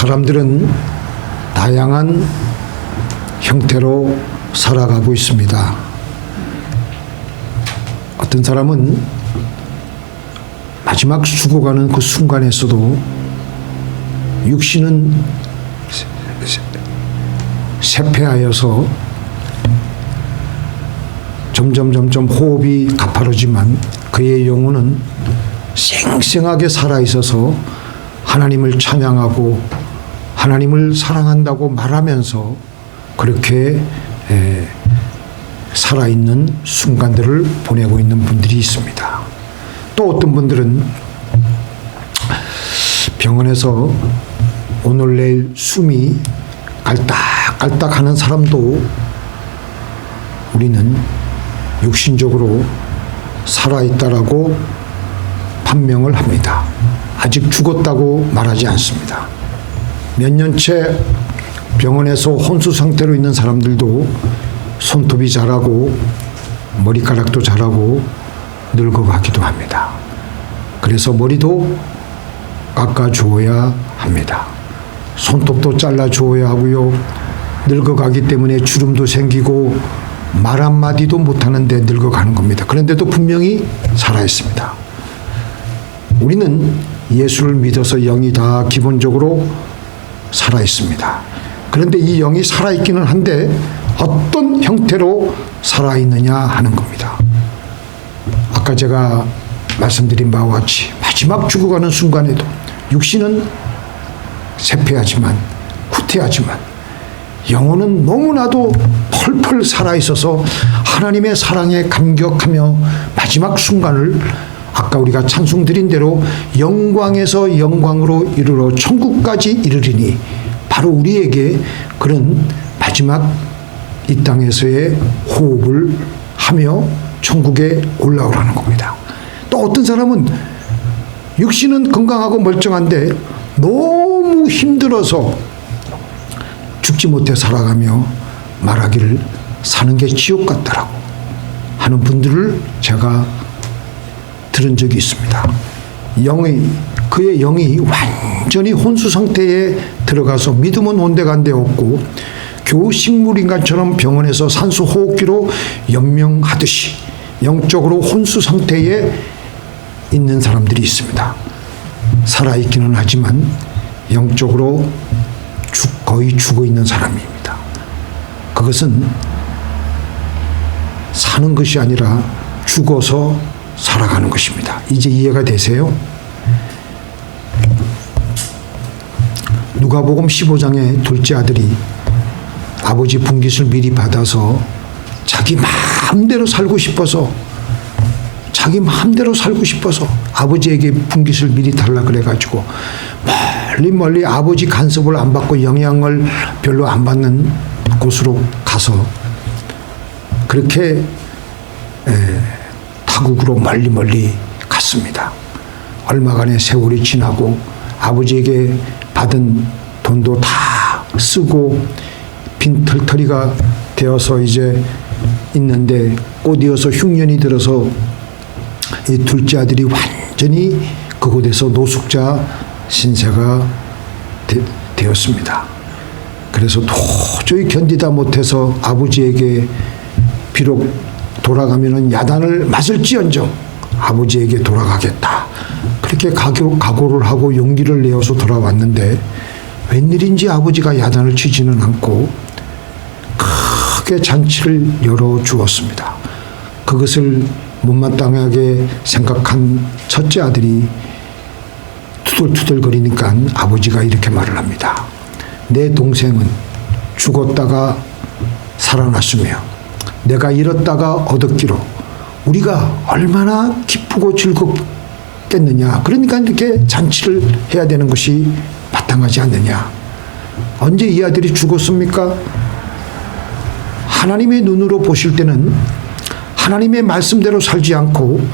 사람들은 다양한 형태로 살아가고 있습니다. 어떤 사람은 마지막 죽어가는 그 순간에서도 육신은 쇠폐하여서 점점 호흡이 가파르지만 그의 영혼은 생생하게 살아있어서 하나님을 찬양하고 하나님을 사랑한다고 말하면서 그렇게 살아있는 순간들을 보내고 있는 분들이 있습니다. 또 어떤 분들은 병원에서 오늘 내일 숨이 깔딱깔딱 하는 사람도 우리는 육신적으로 살아있다라고 판명을 합니다. 아직 죽었다고 말하지 않습니다. 몇 년째 병원에서 혼수 상태로 있는 사람들도 손톱이 자라고 머리카락도 자라고 늙어가기도 합니다. 그래서 머리도 깎아주어야 합니다. 손톱도 잘라주어야 하고요. 늙어가기 때문에 주름도 생기고 말 한마디도 못하는데 늙어가는 겁니다. 그런데도 분명히 살아있습니다. 우리는 예수를 믿어서 영이 다 기본적으로 살아있습니다. 그런데 이 영이 살아있기는 한데 어떤 형태로 살아있느냐 하는 겁니다. 아까 제가 말씀드린 바와 같이 마지막 죽어가는 순간에도 육신은 쇠폐하지만 후퇴하지만 영혼은 너무나도 펄펄 살아있어서 하나님의 사랑에 감격하며 마지막 순간을 아까 우리가 찬송 드린 대로 영광에서 영광으로 이르러 천국까지 이르리니 바로 우리에게 그런 마지막 이 땅에서의 호흡을 하며 천국에 올라오라는 겁니다. 또 어떤 사람은 육신은 건강하고 멀쩡한데 너무 힘들어서 죽지 못해 살아가며 말하기를 사는 게 지옥 같다라고 하는 분들을 제가 들은 적이 있습니다. 그의 영이 완전히 혼수 상태에 들어가서 믿음은 온데간데 없고 겨우 식물인간처럼 병원에서 산소 호흡기로 연명하듯이 영적으로 혼수 상태에 있는 사람들이 있습니다. 살아있기는 하지만 영적으로 거의 죽어 있는 사람입니다. 그것은 사는 것이 아니라 죽어서 살아가는 것입니다. 이제 이해가 되세요? 누가복음 15장의 둘째 아들이 아버지 분깃을 미리 받아서 자기 마음대로 살고 싶어서 아버지에게 분깃을 미리 달라 그래가지고 멀리 아버지 간섭을 안 받고 영향을 별로 안 받는 곳으로 가서 그렇게 타국으로 멀리 갔습니다. 얼마간의 세월이 지나고 아버지에게 받은 돈도 다 쓰고 빈털터리가 되어서 이제 있는데 곧이어서 흉년이 들어서 이 둘째 아들이 완전히 그곳에서 노숙자 신세가 되었습니다. 그래서 도저히 견디다 못해서 아버지에게 비록 돌아가면은 야단을 맞을지언정 아버지에게 돌아가겠다. 그렇게 각오를 하고 용기를 내어서 돌아왔는데 웬일인지 아버지가 야단을 치지는 않고 크게 잔치를 열어주었습니다. 그것을 못마땅하게 생각한 첫째 아들이 투덜투덜거리니까 아버지가 이렇게 말을 합니다. 내 동생은 죽었다가 살아났으며 내가 잃었다가 얻었기로 우리가 얼마나 기쁘고 즐겁겠느냐. 그러니까 이렇게 잔치를 해야 되는 것이 마땅하지 않느냐. 언제 이 아들이 죽었습니까? 하나님의 눈으로 보실 때는 하나님의 말씀대로 살지 않고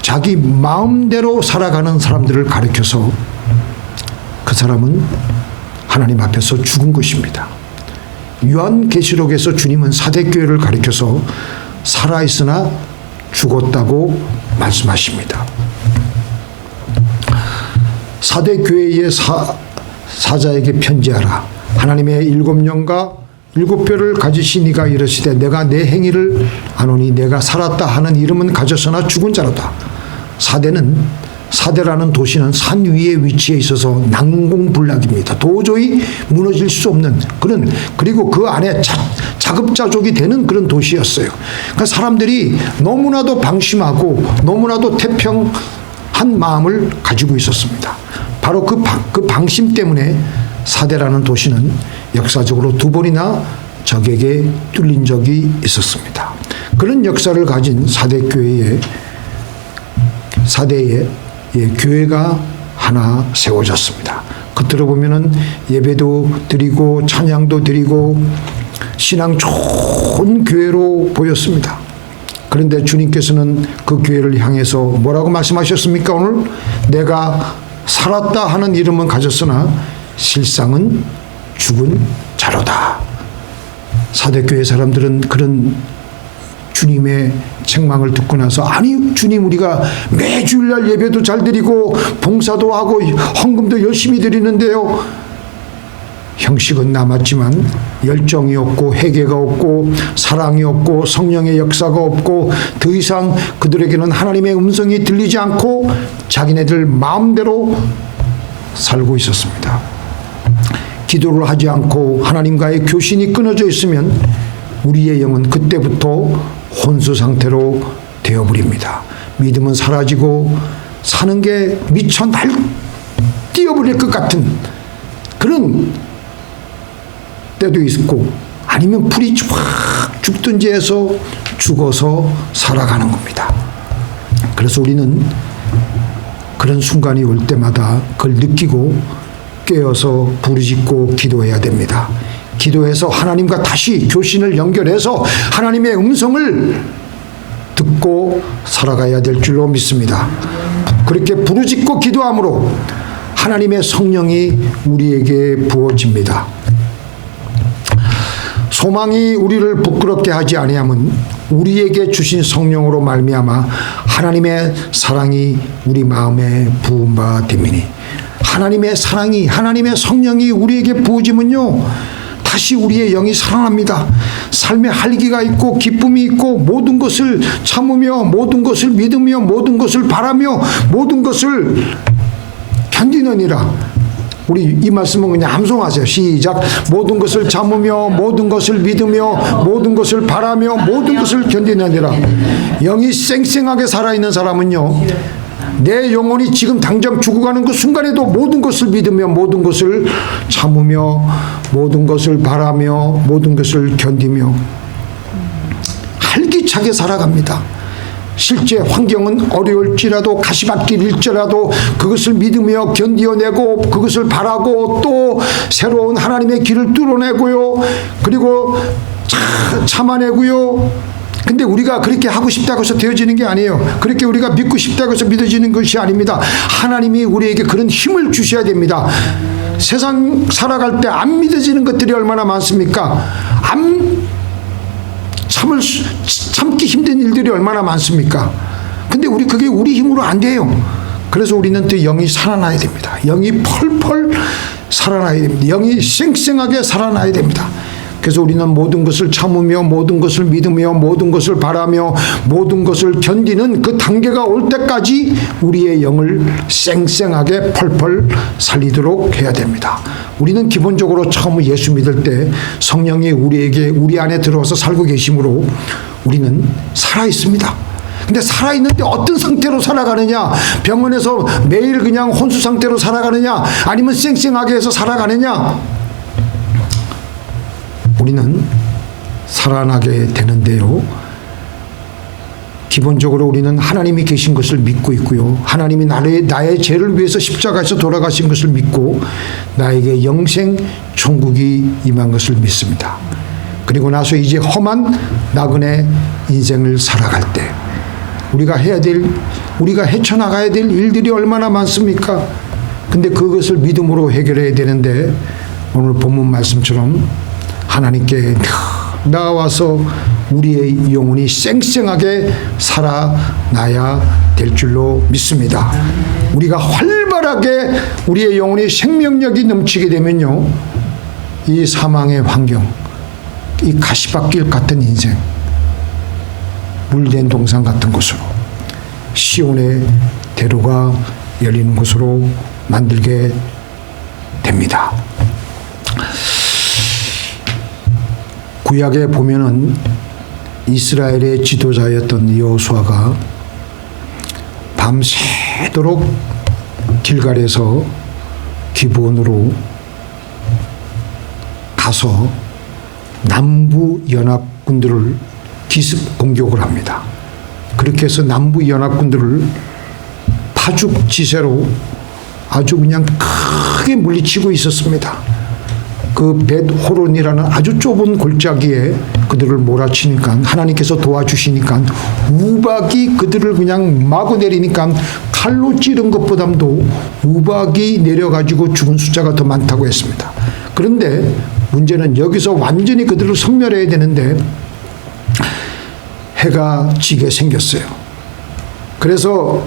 자기 마음대로 살아가는 사람들을 가리켜서 그 사람은 하나님 앞에서 죽은 것입니다. 요한계시록에서 주님은 사대교회를 가리켜서 살아있으나 죽었다고 말씀하십니다. 사대교회의 사자에게 편지하라. 하나님의 7영과 7뼈를 가지신 이가 이르시되 내가 내 행위를 아노니 내가 살았다 하는 이름은 가졌으나 죽은 자로다. 사대라는 도시는 산 위에 위치해 있어서 난공불락입니다. 도저히 무너질 수 없는 그리고 그 안에 자급자족이 되는 그런 도시였어요. 그러니까 사람들이 너무나도 방심하고 너무나도 태평한 마음을 가지고 있었습니다. 바로 그 방심 때문에 사대라는 도시는 역사적으로 2번이나 적에게 뚫린 적이 있었습니다. 그런 역사를 가진 사대에 교회가 하나 세워졌습니다. 겉으로 보면은 예배도 드리고 찬양도 드리고 신앙 좋은 교회로 보였습니다. 그런데 주님께서는 그 교회를 향해서 뭐라고 말씀하셨습니까? 오늘 내가 살았다 하는 이름은 가졌으나 실상은 죽은 자로다. 사대교회 사람들은 그런 주님의 책망을 듣고 나서 아니 주님 우리가 매주일날 예배도 잘 드리고 봉사도 하고 헌금도 열심히 드리는데요. 형식은 남았지만 열정이 없고 회개가 없고 사랑이 없고 성령의 역사가 없고 더 이상 그들에게는 하나님의 음성이 들리지 않고 자기네들 마음대로 살고 있었습니다. 기도를 하지 않고 하나님과의 교신이 끊어져 있으면 우리의 영은 그때부터 혼수 상태로 되어버립니다. 믿음은 사라지고 사는 게 미쳐 날뛰어버릴 것 같은 그런 때도 있고 아니면 불이 쫙 죽든지 해서 죽어서 살아가는 겁니다. 그래서 우리는 그런 순간이 올 때마다 그걸 느끼고 깨어서 부르짖고 기도해야 됩니다. 기도해서 하나님과 다시 교신을 연결해서 하나님의 음성을 듣고 살아가야 될 줄로 믿습니다. 그렇게 부르짖고 기도함으로 하나님의 성령이 우리에게 부어집니다. 소망이 우리를 부끄럽게 하지 아니함은 우리에게 주신 성령으로 말미암아 하나님의 사랑이 우리 마음에 부은 바 됨이니 하나님의 사랑이 하나님의 성령이 우리에게 부어지면요 다시 우리의 영이 살아납니다. 삶에 활기가 있고 기쁨이 있고 모든 것을 참으며 모든 것을 믿으며 모든 것을 바라며 모든 것을 견디느니라. 우리 이 말씀은 그냥 암송하세요. 시작. 모든 것을 참으며 모든 것을 믿으며 모든 것을 바라며 모든 것을 견디느니라. 영이 쌩쌩하게 살아있는 사람은요 내 영혼이 지금 당장 죽어가는 그 순간에도 모든 것을 믿으며 모든 것을 참으며 모든 것을 바라며 모든 것을 견디며 활기차게 살아갑니다. 실제 환경은 어려울지라도 가시밭길일지라도 그것을 믿으며 견디어내고 그것을 바라고 또 새로운 하나님의 길을 뚫어내고요. 그리고 참아내고요. 근데 우리가 그렇게 하고 싶다고 해서 되어지는 게 아니에요. 그렇게 우리가 믿고 싶다고 해서 믿어지는 것이 아닙니다. 하나님이 우리에게 그런 힘을 주셔야 됩니다. 세상 살아갈 때 안 믿어지는 것들이 얼마나 많습니까? 참기 힘든 일들이 얼마나 많습니까? 근데 그게 우리 힘으로 안 돼요. 그래서 우리는 또 영이 살아나야 됩니다. 영이 펄펄 살아나야 됩니다. 영이 쌩쌩하게 살아나야 됩니다. 그래서 우리는 모든 것을 참으며 모든 것을 믿으며 모든 것을 바라며 모든 것을 견디는 그 단계가 올 때까지 우리의 영을 쌩쌩하게 펄펄 살리도록 해야 됩니다. 우리는 기본적으로 처음 예수 믿을 때 성령이 우리 안에 들어와서 살고 계심으로 우리는 살아있습니다. 근데 살아있는데 어떤 상태로 살아가느냐? 병원에서 매일 그냥 혼수 상태로 살아가느냐? 아니면 쌩쌩하게 해서 살아가느냐? 우리는 살아나게 되는데요. 기본적으로 우리는 하나님이 계신 것을 믿고 있고요. 하나님이 나의 죄를 위해서 십자가에서 돌아가신 것을 믿고 나에게 영생 천국이 임한 것을 믿습니다. 그리고 나서 이제 험한 나그네 인생을 살아갈 때 우리가 헤쳐나가야 될 일들이 얼마나 많습니까? 근데 그것을 믿음으로 해결해야 되는데 오늘 본문 말씀처럼 하나님께 나와서 우리의 영혼이 쌩쌩하게 살아나야 될 줄로 믿습니다. 우리가 활발하게 우리의 영혼이 생명력이 넘치게 되면요, 이 사망의 환경, 이 가시밭길 같은 인생, 물된 동산 같은 곳으로, 시온의 대로가 열리는 곳으로 만들게 됩니다. 구약에 보면은 이스라엘의 지도자였던 여호수아가 밤새도록 길갈에서 기브온으로 가서 남부 연합군들을 기습 공격을 합니다. 그렇게 해서 남부 연합군들을 파죽지세로 아주 그냥 크게 물리치고 있었습니다. 그 벳호론이라는 아주 좁은 골짜기에 그들을 몰아치니까 하나님께서 도와주시니까 우박이 그들을 그냥 마구 내리니까 칼로 찌른 것보다도 우박이 내려가지고 죽은 숫자가 더 많다고 했습니다. 그런데 문제는 여기서 완전히 그들을 섬멸해야 되는데 해가 지게 생겼어요. 그래서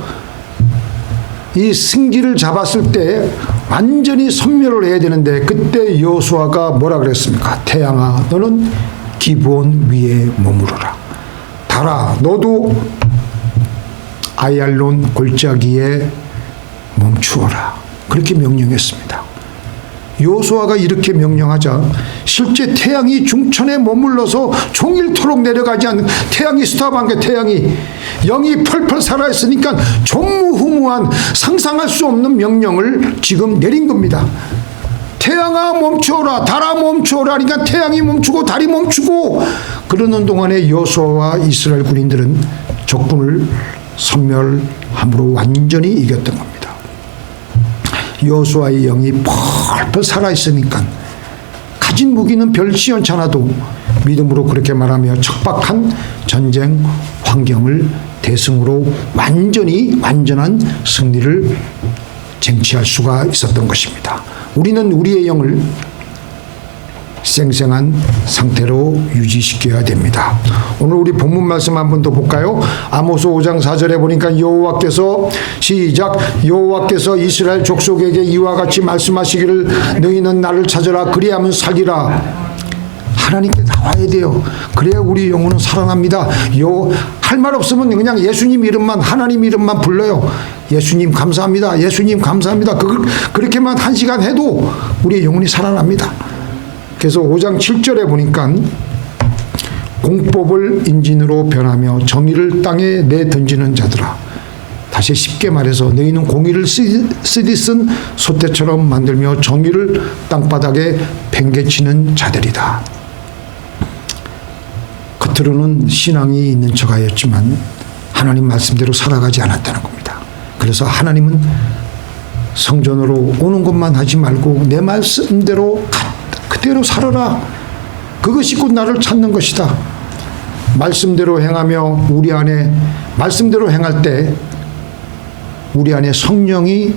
이 승기를 잡았을 때 완전히 섬멸을 해야 되는데 그때 여호수아가 뭐라 그랬습니까? 태양아, 너는 기브온 위에 머무르라. 달아, 너도 아얄론 골짜기에 멈추어라. 그렇게 명령했습니다. 여호수아가 이렇게 명령하자 실제 태양이 중천에 머물러서 종일토록 내려가지 않는, 태양이 스탑한 게, 태양이 영이 펄펄 살아있으니까 전무후무한 상상할 수 없는 명령을 지금 내린 겁니다. 태양아 멈추어라, 달아 멈추어라. 그러니까 태양이 멈추고 달이 멈추고, 그러는 동안에 여호수아와 이스라엘 군인들은 적군을 섬멸함으로 완전히 이겼던 겁니다. 여호수아의 영이 펄펄 살아있으니까 가진 무기는 별 시원찮아도 믿음으로 그렇게 말하며 척박한 전쟁 환경을 대승으로 완전한 승리를 쟁취할 수가 있었던 것입니다. 우리는 우리의 영을 쌩쌩한 상태로 유지시켜야 됩니다. 오늘 우리 본문 말씀 한 번 더 볼까요? 아모스 5장 4절에 보니까 여호와께서, 시작, 여호와께서 이스라엘 족속에게 이와 같이 말씀하시기를 너희는 나를 찾으라 그리하면 살리라. 하나님께 나와야 돼요. 그래야 우리 영혼은 살아납니다. 할 말 없으면 그냥 예수님 이름만, 하나님 이름만 불러요. 예수님 감사합니다. 예수님 감사합니다. 그렇게만 1시간 해도 우리의 영혼이 살아납니다. 그래서 5장 7절에 보니까 공법을 인진으로 변하며 정의를 땅에 내던지는 자들아. 다시 쉽게 말해서 너희는 공의를 쓰디쓴 소떼처럼 만들며 정의를 땅바닥에 팽개치는 자들이다. 겉으로는 신앙이 있는 척하였지만 하나님 말씀대로 살아가지 않았다는 겁니다. 그래서 하나님은 성전으로 오는 것만 하지 말고 내 말씀대로 그대로 살아라. 그것이 곧 나를 찾는 것이다. 말씀대로 행하며 우리 안에, 말씀대로 행할 때 우리 안에 성령이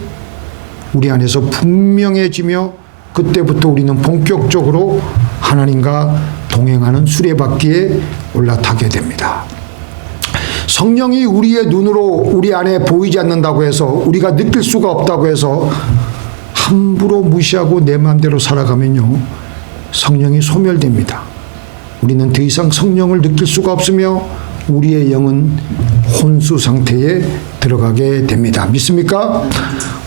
우리 안에서 분명해지며 그때부터 우리는 본격적으로 하나님과 동행하는 수레바퀴에 올라타게 됩니다. 성령이 우리의 눈으로 우리 안에 보이지 않는다고 해서, 우리가 느낄 수가 없다고 해서 함부로 무시하고 내 마음대로 살아가면요, 성령이 소멸됩니다. 우리는 더 이상 성령을 느낄 수가 없으며 우리의 영은 혼수 상태에 들어가게 됩니다. 믿습니까?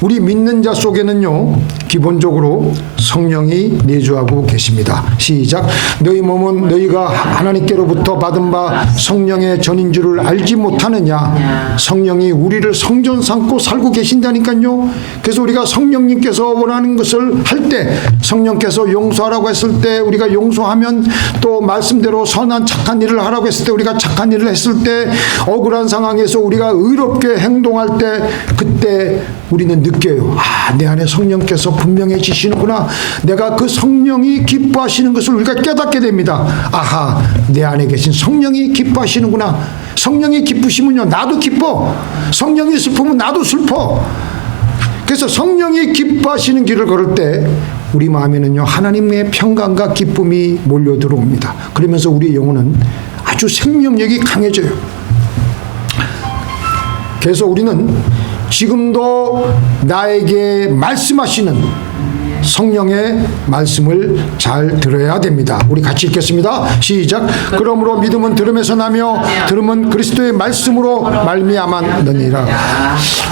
우리 믿는 자 속에는요, 기본적으로 성령이 내주하고 계십니다. 시작. 너희 몸은 너희가 하나님께로부터 받은 바 성령의 전인 줄을 알지 못하느냐. 성령이 우리를 성전 삼고 살고 계신다니까요. 그래서 우리가 성령님께서 원하는 것을 할 때, 성령께서 용서하라고 했을 때 우리가 용서하면, 또 말씀대로 선한 착한 일을 하라고 했을 때 우리가 착한 일을 했을 때, 억울한 상황에서 우리가 의롭게 행동할 때, 그때 우리는 느껴요. 아, 내 안에 성령께서 분명해지시는구나. 내가 그 성령이 기뻐하시는 것을 우리가 깨닫게 됩니다. 아하, 내 안에 계신 성령이 기뻐하시는구나. 성령이 기쁘시면요, 나도 기뻐. 성령이 슬프면 나도 슬퍼. 그래서 성령이 기뻐하시는 길을 걸을 때 우리 마음에는요, 하나님의 평강과 기쁨이 몰려 들어옵니다. 그러면서 우리의 영혼은 아주 생명력이 강해져요. 그래서 우리는 지금도 나에게 말씀하시는 성령의 말씀을 잘 들어야 됩니다. 우리 같이 읽겠습니다. 시작. 그러므로 믿음은 들음에서 나며 들음은 그리스도의 말씀으로 말미암았느니라.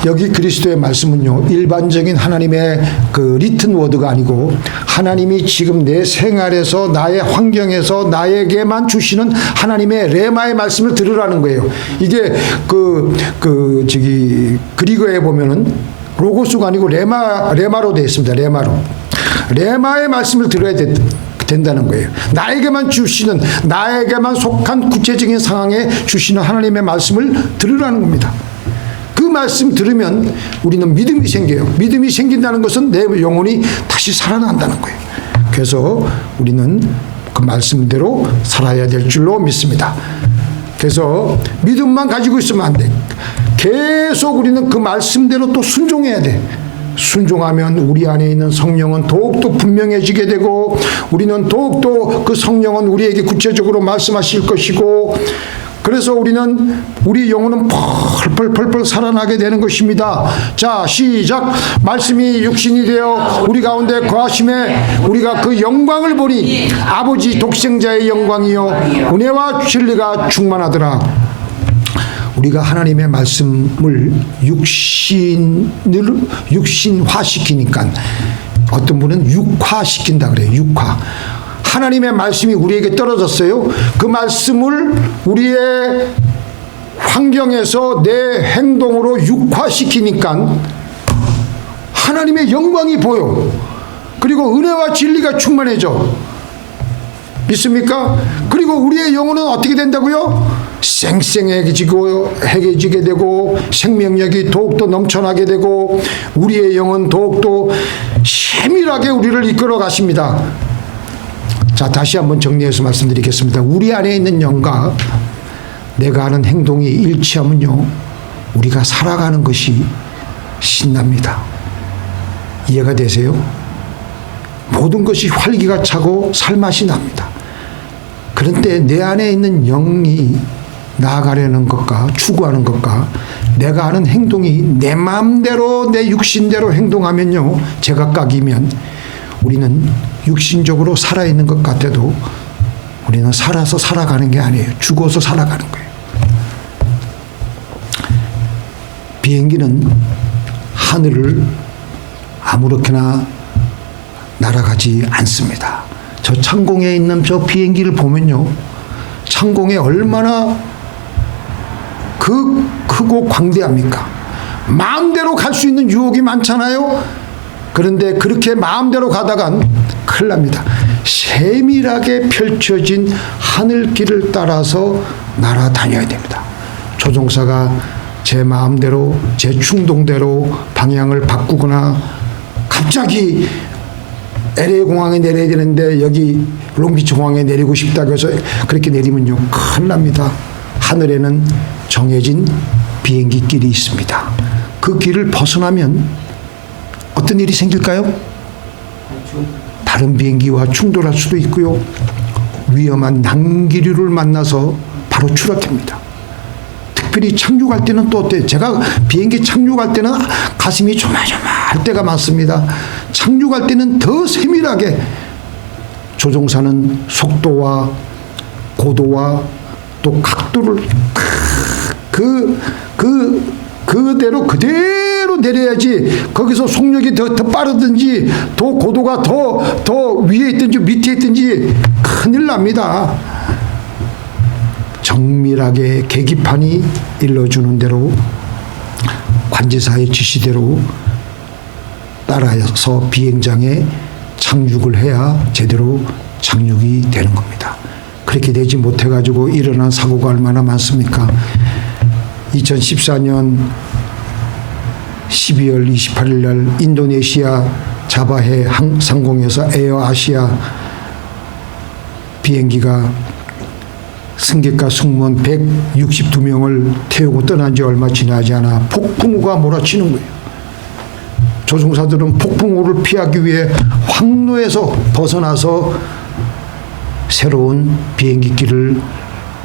여기 그리스도의 말씀은요, 일반적인 하나님의 그 리튼 워드가 아니고 하나님이 지금 내 생활에서 나의 환경에서 나에게만 주시는 하나님의 레마의 말씀을 들으라는 거예요. 이게 그리그에 보면은 로고스가 아니고 레마로 되어 있습니다. 레마의 말씀을 들어야 된다는 거예요. 나에게만 주시는, 나에게만 속한 구체적인 상황에 주시는 하나님의 말씀을 들으라는 겁니다. 그 말씀 들으면 우리는 믿음이 생겨요. 믿음이 생긴다는 것은 내 영혼이 다시 살아난다는 거예요. 그래서 우리는 그 말씀대로 살아야 될 줄로 믿습니다. 그래서 믿음만 가지고 있으면 안 돼. 계속 우리는 그 말씀대로 또 순종해야 돼. 순종하면 우리 안에 있는 성령은 더욱더 분명해지게 되고, 우리는 더욱더 그 성령은 우리에게 구체적으로 말씀하실 것이고, 그래서 우리 영혼은 펄펄 살아나게 되는 것입니다. 자, 시작. 말씀이 육신이 되어 우리 가운데 거하심에 우리가 그 영광을 보니 아버지 독생자의 영광이요 은혜와 진리가 충만하더라. 우리가 하나님의 말씀을 육신화시키니까, 어떤 분은 육화시킨다 그래요. 육화. 하나님의 말씀이 우리에게 떨어졌어요. 그 말씀을 우리의 환경에서 내 행동으로 육화시키니까 하나님의 영광이 보여. 그리고 은혜와 진리가 충만해져. 믿습니까? 그리고 우리의 영혼은 어떻게 된다고요? 쌩쌩해지게 되고, 생명력이 더욱더 넘쳐나게 되고, 우리의 영은 더욱더 세밀하게 우리를 이끌어 가십니다. 자, 다시 한번 정리해서 말씀드리겠습니다. 우리 안에 있는 영과 내가 하는 행동이 일치하면요, 우리가 살아가는 것이 신납니다. 이해가 되세요? 모든 것이 활기가 차고 살맛이 납니다. 그런데 내 안에 있는 영이 나아가려는 것과 추구하는 것과 내가 하는 행동이 내 마음대로 내 육신대로 행동하면요, 제각각이면 우리는 육신적으로 살아있는 것 같아도 우리는 살아서 살아가는 게 아니에요. 죽어서 살아가는 거예요. 비행기는 하늘을 아무렇게나 날아가지 않습니다. 저 창공에 있는 저 비행기를 보면요, 창공에 얼마나 크고 광대합니까? 마음대로 갈 수 있는 유혹이 많잖아요. 그런데 그렇게 마음대로 가다간 큰일 납니다. 세밀하게 펼쳐진 하늘길을 따라서 날아다녀야 됩니다. 조종사가 제 마음대로, 제 충동대로 방향을 바꾸거나 갑자기 LA 공항에 내려야 되는데 여기 롱비치 공항에 내리고 싶다고 해서 그렇게 내리면요, 큰일 납니다. 하늘에는 정해진 비행기 길이 있습니다. 그 길을 벗어나면 어떤 일이 생길까요? 다른 비행기와 충돌할 수도 있고요, 위험한 난기류를 만나서 바로 추락합니다. 특별히 착륙할 때는 또 어때요? 제가 비행기 착륙할 때는 가슴이 조마조마할 때가 많습니다. 착륙할 때는 더 세밀하게 조종사는 속도와 고도와 또 각도를 그대로 내려야지, 거기서 속력이 더 빠르든지 더 고도가 더 위에 있든지 밑에 있든지 큰일 납니다. 정밀하게 계기판이 일러주는 대로 관제사의 지시대로 따라서 비행장에 착륙을 해야 제대로 착륙이 되는 겁니다. 그렇게 되지 못해가지고 일어난 사고가 얼마나 많습니까? 2014년 12월 28일 날 인도네시아 자바해 상공에서 에어아시아 비행기가 승객과 승무원 162명을 태우고 떠난 지 얼마 지나지 않아 폭풍우가 몰아치는 거예요. 조종사들은 폭풍우를 피하기 위해 항로에서 벗어나서 새로운 비행기 길을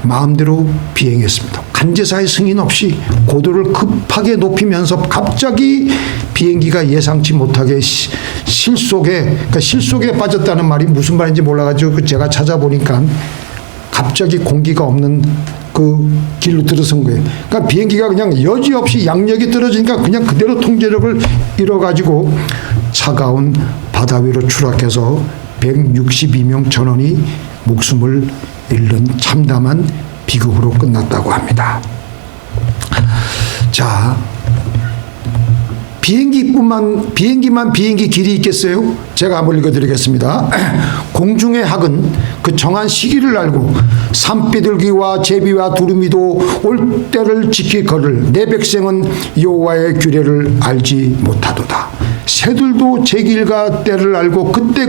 마음대로 비행했습니다. 간제사의 승인 없이 고도를 급하게 높이면서 갑자기 비행기가 예상치 못하게 실속에 빠졌다는 말이 무슨 말인지 몰라가지고 제가 찾아보니까 갑자기 공기가 없는 그 길로 들어선 거예요. 그러니까 비행기가 그냥 여지없이 양력이 떨어지니까 그냥 그대로 통제력을 잃어가지고 차가운 바다 위로 추락해서 162명 전원이 목숨을 잃는 참담한 비극으로 끝났다고 합니다. 자, 비행기만 비행기 길이 있겠어요? 제가 한번 읽어드리겠습니다. 공중의 학은 그 정한 시기를 알고 산비둘기와 제비와 두루미도 올 때를 지키 걸을 내 백성은 여호와의 규례를 알지 못하도다. 새들도 제길과 때를 알고 그때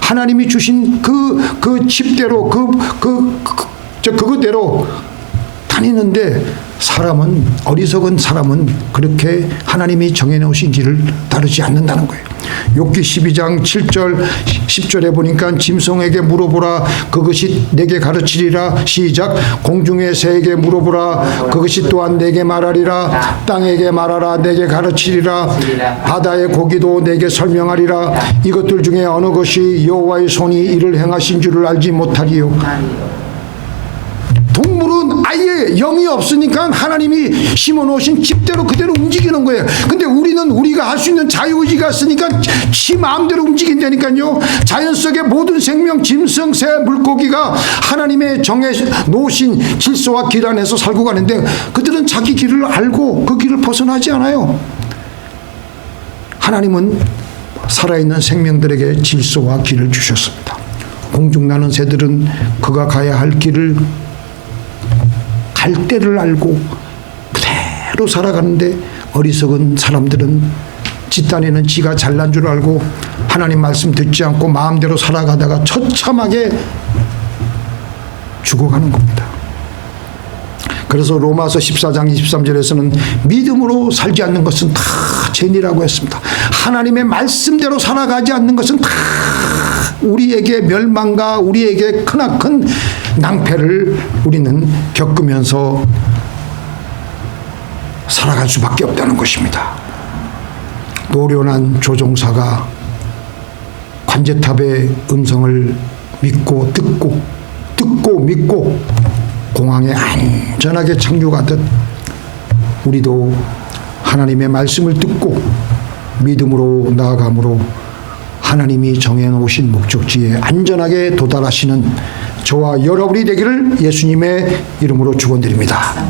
하나님이 주신 그 칩대로 그거대로 다니는데 어리석은 사람은 그렇게 하나님이 정해놓으신 길을 따르지 않는다는 거예요. 욥기 12장 7절 10절에 보니까 짐승에게 물어보라 그것이 내게 가르치리라. 시작. 공중의 새에게 물어보라 그것이 또한 내게 말하리라. 땅에게 말하라 내게 가르치리라. 바다의 고기도 내게 설명하리라. 이것들 중에 어느 것이 여호와의 손이 이를 행하신 줄을 알지 못하리요. 동물은 아예 영이 없으니까 하나님이 심어놓으신 칩대로 그대로 움직이는 거예요. 근데 우리가 할 수 있는 자유의지가 있으니까 지 마음대로 움직인다니까요. 자연 속의 모든 생명, 짐승, 새, 물고기가 하나님의 정해 놓으신 질서와 길 안에서 살고 가는데 그들은 자기 길을 알고 그 길을 벗어나지 않아요. 하나님은 살아있는 생명들에게 질서와 길을 주셨습니다. 공중 나는 새들은 그가 가야 할 길을 갈 때를 알고 그대로 살아가는데 어리석은 사람들은 짓단에는 지가 잘난 줄 알고 하나님 말씀 듣지 않고 마음대로 살아가다가 처참하게 죽어가는 겁니다. 그래서 로마서 14장 23절에서는 믿음으로 살지 않는 것은 다 죄니라고 했습니다. 하나님의 말씀대로 살아가지 않는 것은 다 우리에게 멸망과 우리에게 크나큰 낭패를 우리는 겪으면서 살아갈 수밖에 없다는 것입니다. 노련한 조종사가 관제탑의 음성을 믿고 듣고 믿고 공항에 안전하게 착륙하듯 우리도 하나님의 말씀을 듣고 믿음으로 나아감으로 하나님이 정해놓으신 목적지에 안전하게 도달하시는 저와 여러분이 되기를 예수님의 이름으로 축원드립니다.